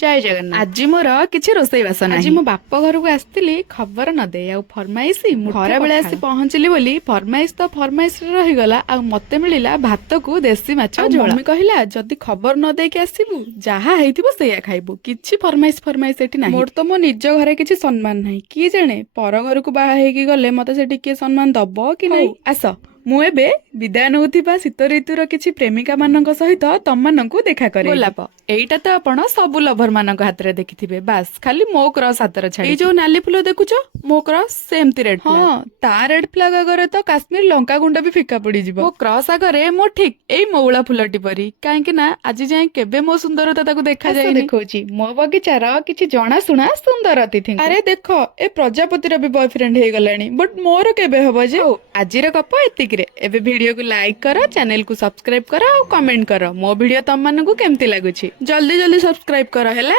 जय जगन्नाथ। ଆଜି ମୋର କିଛି ରୋଷେଇ ବାସ ନାହିଁ। ଆଜି ମୋ ବାପ ଘରକୁ ଆସିଥିଲି ଖବର ନ ଦେଇ ଆଉ ଫରମାଇଶ ଖରା ବେଳେ ଆସି ପହଞ୍ଚିଲି ବୋଲି ଫରମାଇଶ ତ ଫରମାଇଶରେ ରହିଗଲା ଆଉ ମତେ ମିଳିଲା ଭାତକୁ ଦେଶୀ ମାଛ ଆଉ ଝୋଳ। ମମି କହିଲା ଯଦି ଖବର ନ ଦେଇକି ଆସିବୁ ଯାହା ହେଇଥିବ ସେଇଆ ଖାଇବୁ, କିଛି ଫରମାଇଶ ଏଠି ନାହିଁ। ମୋର ତ ମୋ ନିଜ ଘରେ କିଛି ସମ୍ମାନ ନାହିଁ, କିଏ ଜାଣେ ପର ଘରକୁ ବାହା ହେଇକି ଗଲେ ମତେ ସେଠି କିଏ ସମ୍ମାନ ଦବ କି ନାହିଁ। ଆସ ମୁଁ ଏବେ ବିଦାୟ ନେଉଥିବା ଶୀତ ଋତୁର କିଛି ପ୍ରେମିକା ମାନଙ୍କ ସହିତ ତମମାନଙ୍କୁ ଦେଖା କରେଇବି। ଗୋଲାପ ଏଇଟା ତ ଆପଣ ସବୁ ଲଭର ମାନଙ୍କ ହାତରେ ଦେଖିଥିବେ, ବାସ୍ ଖାଲି ମୋ କ୍ରସ ହାତରେ ଛାଡି। ଏଇ ଯୋଉ ନାଲି ଫୁଲ ଦେଖୁଛ ମୋ କ୍ରସ ସେମିତି ରେଡ୍ ଫ୍ଲାଗ। ହଁ ତା ରେଡ୍ ଫ୍ଲାଗ ଆଗରେ ତ କାଶ୍ମୀର ଲଙ୍କା ଗୁଣ୍ଡ ବି ଫିକା ପଡିଯିବ। ମୋ କ୍ରସ ଆଗରେ ମୁଁ ଠିକ ଏଇ ମଉଳା ଫୁଲଟି ପରି, କାହିଁକି ନା ଆଜି ଯାଏ କେବେ ମୋ ସୁନ୍ଦରତା ତାକୁ ଦେଖାଯାଏ ଦେଖଉଛି ମୋ ବଗିଚାର କିଛି ଜଣାଶୁଣା ସୁନ୍ଦର ଅତିଥି। ଆରେ ଦେଖ ଏ ପ୍ରଜାପତିର ବି ବୟଫ୍ରେଣ୍ଡ ହେଇଗଲାଣି, ବଟ ମୋର କେବେ ହବ ଯେ? ହଉ ଆଜିର ଗପ ଏତିକିରେ। ଏବେ ଭିଡିଓକୁ ଲାଇକ୍ କର, ଚ୍ୟାନେଲକୁ ସବସ୍କ୍ରାଇବ କର ଆଉ କମେଣ୍ଟ କର ମୋ ଭିଡିଓ ତମମାନଙ୍କୁ କେମିତି ଲାଗୁଛି। ଜଲ୍ଦି ଜଲ୍ଦି ସବସ୍କ୍ରାଇବ କର ହେଲା।